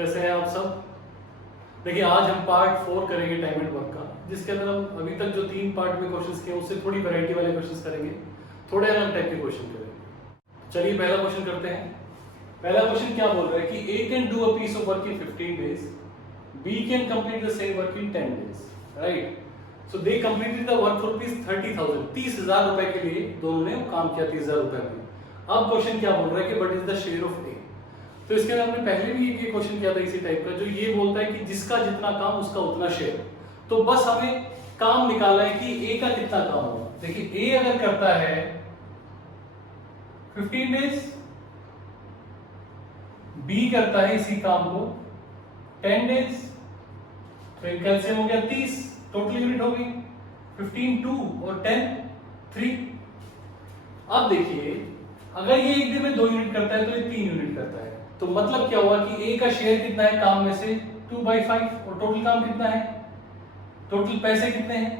कैसे हैं आप सब। देखिए आज हम पार्ट 4 करेंगे टाइम एंड वर्क का, जिसके अंदर हम अभी तक जो 3 पार्ट में क्वेश्चंस किए उससे थोड़ी वैरायटी वाले क्वेश्चंस करेंगे, थोड़े अलग टाइप के क्वेश्चन करेंगे। चलिए पहला क्वेश्चन करते हैं। पहला क्वेश्चन क्या बोल रहा है कि A can do a piece of work in 15 days, B can complete the same work in 10 days, right? So they completed the work for rupees 30,000, 30,000 रुपए के लिए दोनों ने काम किया 30,000 रुपए में। अब क्वेश्चन क्या बोल रहा है कि what is the share of A। तो इसके अंदर हमने पहले भी एक क्वेश्चन किया था इसी टाइप का, जो ये बोलता है कि जिसका जितना काम उसका उतना शेयर। तो बस हमें काम निकालना है कि A का कितना काम होगा। देखिए A अगर करता है 15 डेज, B करता है इसी काम को 10 डेज, तो इनका एलसीएम हो गया 30, टोटल यूनिट हो गई 15 2 और 10 3। अब देखिए अगर ये एक दिन में 2 यूनिट करता है तो ये 3 यूनिट करता है, तो मतलब क्या हुआ कि A का शेयर कितना है काम में से 2/5, और टोटल काम कितना है, टोटल पैसे कितने हैं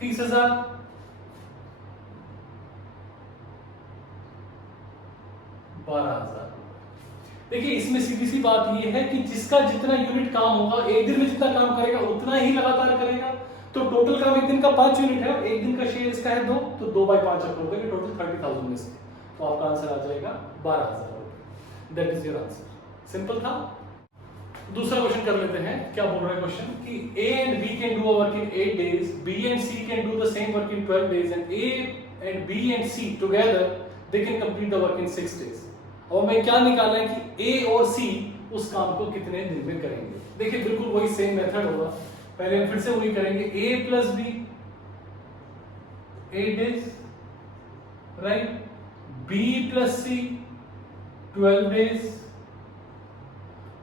30,000। देखिए इसमें सीधी सी बात ये है कि जिसका जितना यूनिट काम होगा, एक दिन में जितना काम करेगा उतना ही लगातार करेगा। तो टोटल काम एक दिन का 5 यूनिट है, एक दिन का शेयर इसका है 2, तो 2/5 रख लोगे कि टोटल 30,000 में से, तो आपका आंसर आ जाएगा 12,000 रुपए। That is your answer. Simple था। दूसरा क्वेश्चन कर लेते हैं। क्या बोल रहा है क्वेश्चन कि A and B can do a work in 8 days, B and C can do the same work in 12 days, and A and B and C together they can complete the work in 6 days। और मैं क्या निकालना है कि A और C उस काम को कितने दिन में करेंगे। देखिए बिल्कुल वही सेम मेथड होगा। पहले हम फिर से वही करेंगे, A plus B 8 days, right, B plus C 12 days,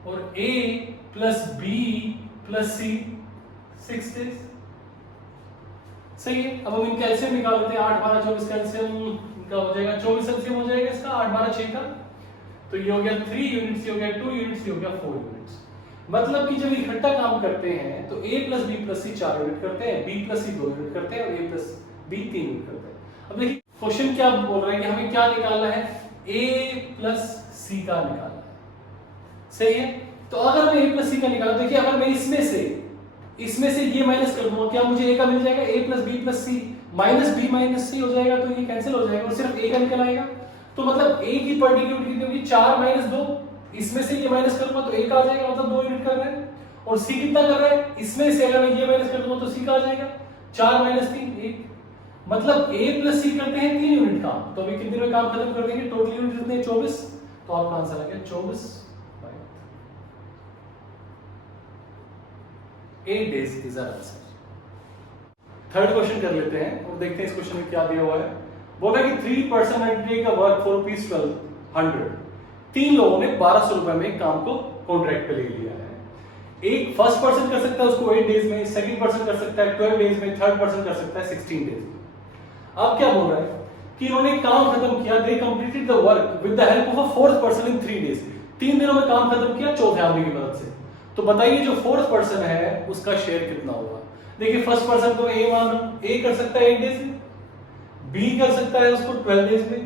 और A plus B plus C 6 days। सही है। अब हम इनका एलसीएम निकाल लेते हैं। 8 12 24 का एलसीएम इनका हो जाएगा 24, एलसीएम हो जाएगा इसका 8 12 6 का, तो ये हो गया 3 यूनिट्स, ये हो गया 2 यूनिट्स, ये हो गया 4 यूनिट्स। मतलब कि जब इकट्ठा काम करते हैं तो A plus B plus C 4 unit करते हैं, B plus C 2 यूनिट करते हैं, और A plus B 3 यूनिट करते हैं। अब देखिए क्वेश्चन क्या बोल रहा है कि हमें क्या निकालना है, A plus C का निकालना है। सही है। तो अगर मैं A plus C का निकालूं, देखिए अगर मैं इसमें से ये माइनस कर दूंगा, क्या मुझे A का मिल जाएगा, A plus B plus C minus B minus C हो जाएगा, तो ये कैंसिल हो जाएगा और सिर्फ A का निकल आएगा। तो मतलब A की पर डे की यूनिट कितनी होगी, 4 - 2, इसमें से ये माइनस करूंगा तो A का आ जाएगा, मतलब 2 यूनिट कर रहा है। और C कितना कर रहा है, इसमें से अगर मैं ये माइनस कर दूंगा तो C का आ जाएगा 4 - 3 1, मतलब A plus C करते हैं 3 यूनिट काम। तो अभी कितने दिन में काम खत्म कर देंगे, टोटल यूनिट कितने हैं 24, तो आपका आंसर आ गया 24 8 days is our answer. Third question कर लेते हैं और देखते हैं इस क्वेश्चन में क्या दिया हुआ है। बोला कि 3 person undertake a work for rupees 1200। 3 लोगों ने 1200 रुपए में काम को कॉन्ट्रैक्ट पे ले लिया है। एक फर्स्ट पर्सन कर सकता है उसको 8 डेज में, सेकंड पर्सन कर सकता है 12 डेज में, थर्ड पर्सन कर सकता है 16 डेज में। अब क्या बोल रहा है कि इन्होंने काम खत्म किया, दे completed the work with the help of a fourth person in 3 days. 3 दिनों में काम खत्म किया चौथे आदमी की मदद से। तो बताइए जो फोर्थ पर्सन है उसका शेयर कितना होगा। देखिए फर्स्ट पर्सन तो A मान लो, A कर सकता है 8 डेज में, B कर सकता है उसको 12 डेज में,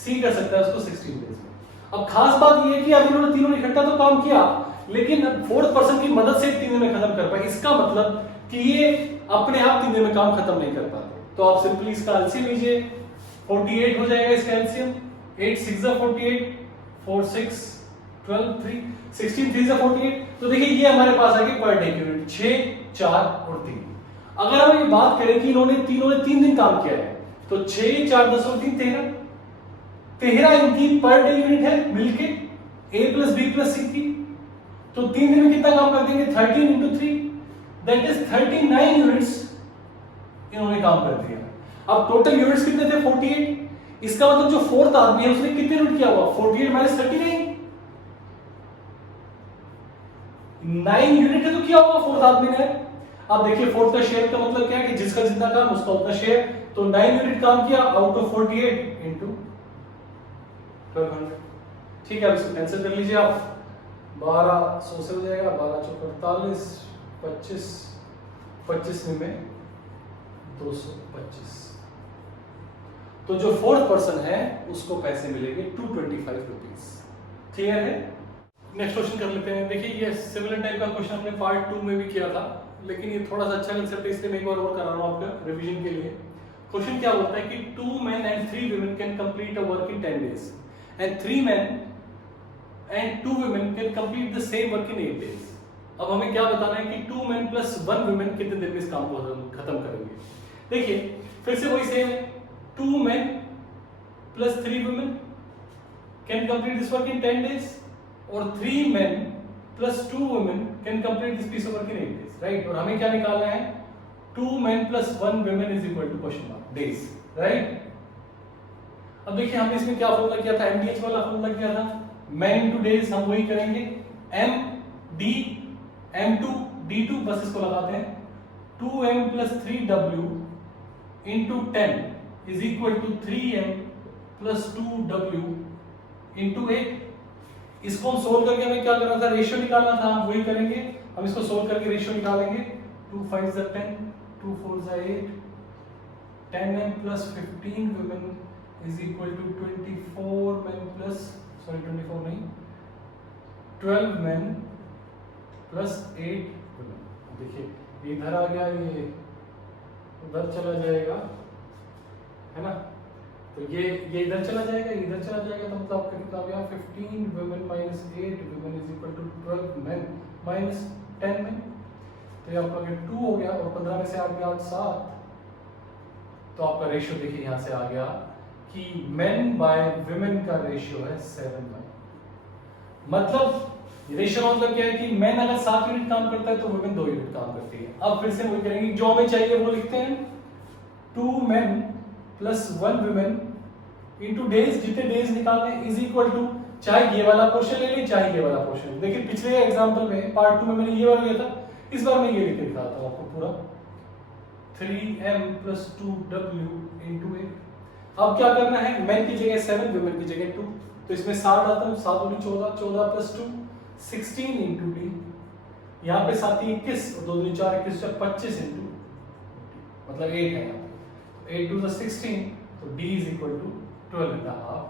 C कर सकता है उसको 16 डेज में। अब खास बात ये है कि अब इन्होंने तीनों ने इकट्ठा तो काम किया, लेकिन फोर्थ पर्सन की मदद से 3 दिन में खत्म कर पाए। इसका मतलब कि ये अपने आप 3 दिन में काम खत्म नहीं कर पाते। तो आप सिंपली इसका एलसीएम लीजिए, 48 हो जाएगा इसका एलसीएम, 8 6 48, 4 6 12 3 16 3 48। तो देखिए ये हमारे पास आ गई पर डे की यूनिट 6 4 और 3। अगर हम ये बात करें कि इन्होंने तीनों ने 3 दिन काम किया है, तो 6 4 10 और 3 13 इनकी पर डे यूनिट है मिलके A plus B plus C की। तो 3 दिन में कितना काम कर देंगे, 13 into 3 दैट इज 39 यूनिट्स इन्होंने काम कर दिया। अब टोटल यूनिट्स कितने थे 48। इसका मतलब जो फोर्थ आदमी है उसने कितने यूनिट किया हुआ, 48 - 39 9 यूनिट है तो किया होगा फोर्थ आदमी ने। अब देखिए फोर्थ का शेयर का मतलब क्या है कि जिसका जितना काम उसका उतना शेयर। तो 9 यूनिट काम किया आउट ऑफ 48 इनटू 1200। ठीक है, अब इसको कैंसिल कर लीजिए आप, 1200 से हो जाएगा 12 × 4 48 25 में 225। तो जो फोर्थ पर्सन है उसको पैसे मिलेंगे 225 रुपीज। क्लियर है। नेक्स्ट क्वेश्चन कर लेते हैं। देखिए ये सिमिलर टाइप का क्वेश्चन हमने पार्ट 2 में भी किया था, लेकिन ये थोड़ा सा अच्छा कंसेप्ट है इसलिए मैं एक बार और करा रहा हूँ आपका रिवीजन के लिए। क्वेश्चन क्या बोलता है कि 2 men and 3 women can complete a work in 10 days and 3 men and 2 women can complete the same work in 8 days। अब हमें क्या बताना है कि 2 men plus 1 women कितने दिन में इस काम को खत्म करेंगे। देखिए फिर से वही सेम है, 2 men plus 3 women can complete this work in 10 days और 3 men plus 2 women can complete this piece of work in 8 days, right? और हमें क्या निकालना है, 2 men plus 1 women is equal to question mark days, right? अब देखिए हमने इसमें क्या फॉर्मूला किया था, MDH वाला फॉर्मूला किया था, men into days हम वही करेंगे, MD M2 D2 बस इसको लगाते हैं, 2M plus 3W into 10 is equal to 3M plus 2W into 8। इसको हम सोल्व करके हमें क्या करना था, रेशियो निकालना था, हम वही करेंगे। हम इसको सोल्व करके रेशियो निकालेंगे, 2 5 is 10, 2 4 is 8, 10m plus 15 women is equal to 24 men plus, sorry 24 नहीं, 12 men plus 8 women। देखिए इधर आ गया, ये उधर चला जाएगा, है ना, तो ये इधर चला जाएगा, इधर चला जाएगा, तो मतलब आपका कितना आ गया, 15 women minus 8 women is equal to 12 men minus 10 men। तो ये आपका 2 हो गया और 15 में से आ गया 7, तो आपका रेशियो देखिए यहाँ से आ गया कि men by women का रेशियो है 7:1। मतलब रेशियो मतलब क्या है कि men अगर 7 यूनिट काम करता है तो women 2 यूनिट काम करती है। अब फिर से वही करेंगे, जो हमें चाहिए वो लिखते हैं, 2 men plus 1 women into days, जितने डेज निकालने इज इक्वल टू, चाहे ये वाला पोर्शन ले लें चाहे ये वाला पोर्शन। देखिए पिछले एग्जांपल में पार्ट 2 में मैंने ये वाला लिया था, इस बार मैं ये लिख के दिखाता हूँ आपको पूरा, 3m plus 2w into 8। अब क्या करना है, men की जगह 7 women की जगह 2, तो इसमें 7 आता है, 7 दूनी 14, 14 plus 2 16 into d, यहाँ पे 7 21 और 2 दूनी 4 21 25 into, मतलब 8 है यहाँ पे, 8 2 16, तो d is equal to 12.5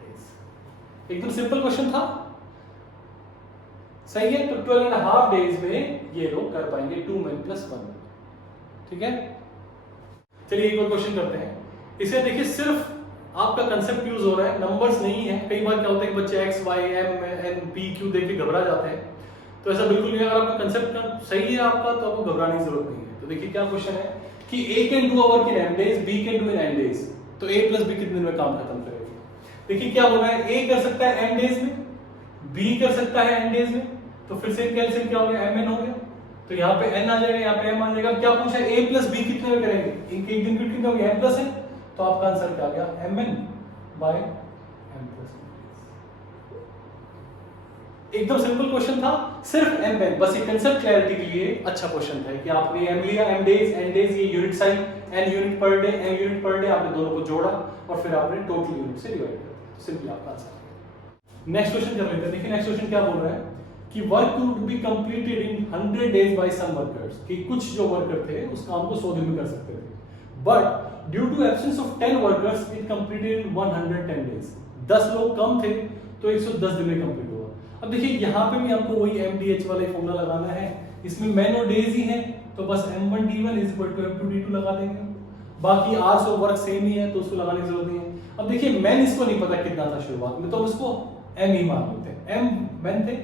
days। एकदम सिंपल क्वेश्चन था, सही है। तो 12.5 डेज में ये लोग कर पाएंगे 2 men plus 1 women, ठीक है। चलिए एक और क्वेश्चन करते हैं। इसे देखिए सिर्फ आपका कंसेप्ट यूज हो रहा है, नंबर्स नहीं है। कई बार क्या होता है कि बच्चे x y m n p q देख के घबरा जाते हैं, तो ऐसा बिल्कुल नहीं है। अगर आपका कंसेप्ट सही है आपका तो आपको घबराने की जरूरत नहीं है। तो देखिए क्या क्वेश्चन है कि a can do a work in m days, b can do in n days, तो a plus b कितने दिन में काम खत्म करेगा। देखिए क्या हो रहा है, a कर सकता है n डेज में, b कर सकता है n डेज में, तो फिर से कैलसियम क्या हो गया, mn हो गया, तो यहाँ पे n आ जाएगा, यहाँ पे m आ जाएगा। क्या पूछा है, a plus b कितने में करेंगे, इनके एक दिन की कितने होंगे, m plus है, तो आपका आंसर क्या आ गया, mn by m plus b। एकदम सिंपल क्वेश्चन था, सिर्फ mn, बस ये कंसेप्ट क्लैरिटी के लिए अच्छा क्वेश्चन था कि आपने m लिया, m डेज n डेज, ये यूनिट साइन n यूनिट पर डे m यूनिट पर डे, आपने दोनों को जोड़ा और फिर आपने टोटल यूनिट से डिवाइड कर दिया, सिंपली आपका आंसर। नेक्स्ट क्वेश्चन कर लेते हैं। देखिए नेक्स्ट क्वेश्चन क्या बोल रहा है कि work would be completed in 100 days by some workers, कि कुछ जो वर्कर थे उस काम को 100 दिन में कर सकते थे, but due to absence of 10 workers it completed in 110 days. 10 लोग कम थे तो 110 दिन में कंप्लीट हुआ। अब देखिए यहाँ पे भी हमको वही MDH वाला फॉर्मूला लगाना है, इसमें मैन और डेज ही है, तो बस m1 d1 is equal to m2 d2 लगा देंगे। बाकी आवर्स ऑफ वर्क सेम ही है तो उसको लगाने की जरूरत नहीं है। अब देखिए मैन इसको नहीं पता कितना था शुरुआत में, तो उसको m ही मान लेते हैं, m मैन थे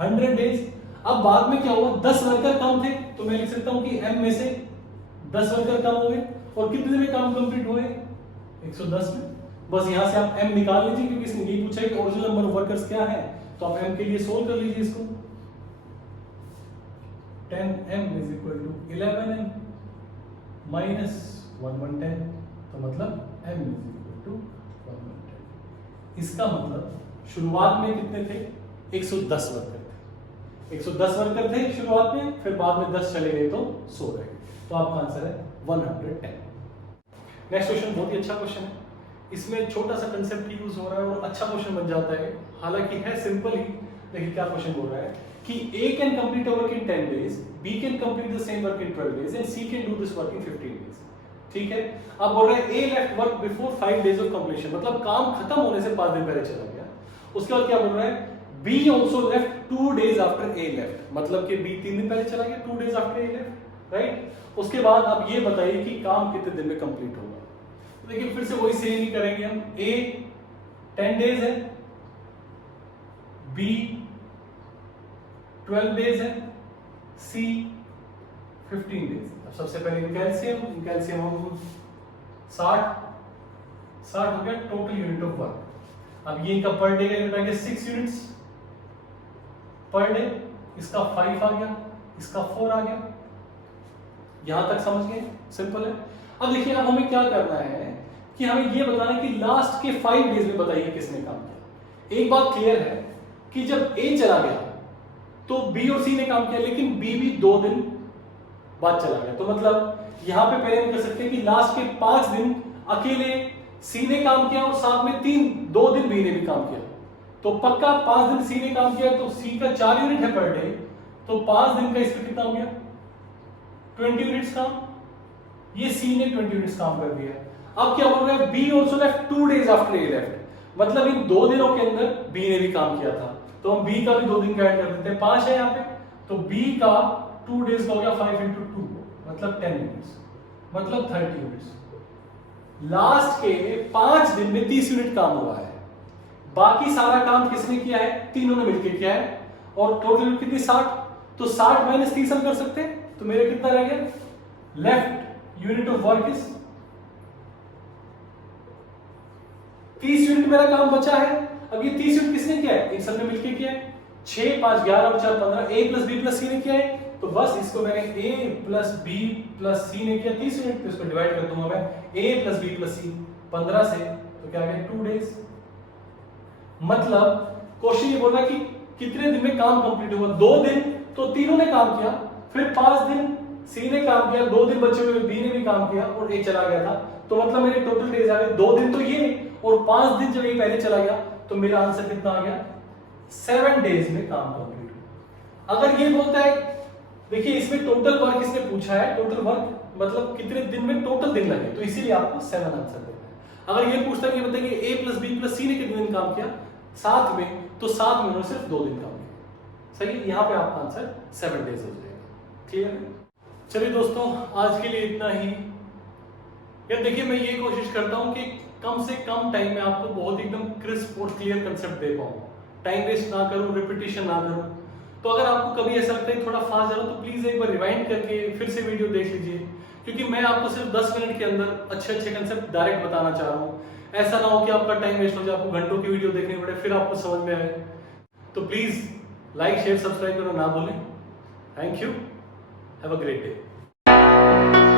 100 डेज। अब बाद में क्या हुआ, 10 वर्कर कम थे, तो मैं लिख सकता हूँ कि m में से 10 वर्कर कम हो गए और कितने दिन में काम कंप्लीट हुए, 110 में। बस यहाँ से आप m निकाल लीजिए, क्योंकि इसने यही पूछा है कि ओरिजिनल नंबर ऑफ वर्कर्स क्या है, तो आप m के लिए सोल्व कर लीजिए इसको। 10m is equal to 11m minus 110, तो मतलब m is equal to 110। इसका मतलब शुरुआत में कितने थे, 110 वर्कर थे, 110 वर्कर थे शुरुआत में, फिर बाद में 10 चले गए तो 100 रह गए, तो आपका आंसर है 110। नेक्स्ट क्वेश्चन बहुत ही अच्छा क्वेश्चन है, इसमें छोटा सा कंसेप्ट यूज हो रहा है और अच्छा क्वेश्चन बन जाता है, हालांकि है सिंपल ही। देखिए क्या क्वेश्चन बोल रहा है कि A can complete a work in 10 days, B can complete the same work in 12 days and C can do this work in 15 days। ठीक है, अब बोल रहा है A left work before 5 days of completion, मतलब काम खत्म होने से 5 दिन पहले चला गया। उसके बाद क्या बोल रहा है, B also left 2 days after A left, मतलब कि B 3 दिन पहले चला गया, 2 days after A left, right. उसके बाद अब ये बताइए कि काम कितने दिन में कंप्लीट होगा। तो देखिए फिर से वही सेम ही करेंगे हम। A 10 days है, B 12 days है, C 15 days। अब सबसे पहले कैल्शियम हम 60 हो गया टोटल यूनिट ऑफ वर्क। अब ये इनका पर डे का यूनिट आ गया 6 यूनिट्स पर डे, इसका 5 आ गया, इसका 4 आ गया। यहां तक समझ गए, सिंपल है। अब देखिए अब हमें क्या करना है कि हमें ये बताना है कि लास्ट के 5 डेज में बताइए किसने काम किया। एक बात क्लियर है कि जब A चला गया तो B और C ने काम किया, लेकिन B भी 2 दिन बाद चला गया। तो मतलब यहां पे पहले हम कह सकते हैं कि लास्ट के 5 दिन अकेले C ने काम किया और साथ में 2 दिन B ने भी काम किया। तो पक्का 5 दिन C ने काम किया, तो C का 4 यूनिट है पर डे, तो 5 दिन का इसमें कितना हो गया 20 यूनिट्स काम। ये C ने 20 यूनिट्स काम कर दिया। अब क्या बोल रहा है, B also left 2 days after A left, मतलब इन 2 दिनों के अंदर B ने भी काम किया था। तो हम B का भी 2 दिन का ऐड कर देते हैं, 5 है यहाँ पे, तो B का 2 डेज का हो गया 5 into 2 मतलब 10 यूनिट्स, मतलब 30 यूनिट्स। लास्ट के 5 दिन में 30 यूनिट काम हुआ है। बाकी सारा काम किसने किया है, तीनों ने मिलकर किया है, और टोटल यूनिट कितनी 60, तो 60 माइनस 30 हम कर सकते हैं। तो मेरे कितना रह गया, left unit of work is 30 unit मेरा काम बचा है। अब ये 30 यूनिट किसने किया है, इन सब ने मिलकर किया है। 6 5 11 और 4 15, A plus B plus C ने किया है, तो बस इसको मैंने A plus B plus C ने किया 30 यूनिट, तो इसको डिवाइड कर दूंगा मैं A plus B plus C 15 से, तो क्या आ गया 2 डेज। मतलब क्वेश्चन ये बोल रहा है कि कितने दिन में काम कंप्लीट हुआ, 2 दिन तो तीनों ने काम किया, फिर 5 दिन C ने काम किया, 2 दिन बचे हुए B ने भी काम किया और A चला गया था। तो मतलब मेरे टोटल डेज आ गए 2 दिन तो ये, और 5 दिन जब ये पहले चला गया, तो मेरा आंसर कितना आ गया 7 डेज में काम कंप्लीट हुआ। अगर ये बोलता है, देखिए इसमें टोटल वर्क इसने पूछा है, टोटल वर्क मतलब कितने दिन में टोटल दिन लगे, तो इसीलिए आपको 7 आंसर देना है। अगर ये पूछता है कि बताइए A plus B plus C ने कितने दिन काम किया साथ में, तो साथ में उन्होंने सिर्फ 2 दिन काम किया। सही है, यहाँ पे आपका आंसर 7 डेज हो जाएगा। क्लियर है। चलिए दोस्तों, आज के लिए इतना ही। यार देखिए, मैं ये कोशिश करता हूँ कि कम से कम टाइम में आपको बहुत एकदम क्रिस्प और क्लियर कंसेप्ट दे पाऊँ, टाइम वेस्ट ना करूँ, रिपीटिशन ना करूँ। तो अगर आपको कभी ऐसा लगता है थोड़ा फास्ट जा रहा हो, तो प्लीज एक बार रिवाइंड करके फिर से वीडियो देख लीजिए, क्योंकि मैं आपको सिर्फ 10 मिनट के अंदर अच्छे अच्छे कंसेप्ट डायरेक्ट बताना चाह रहा हूँ। ऐसा ना हो कि आपका टाइम वेस्ट हो जाए, आपको घंटों की वीडियो देखनी पड़े फिर आपको समझ में आए। तो प्लीज लाइक शेयर सब्सक्राइब करना ना भूलें। Thank you, have a great day.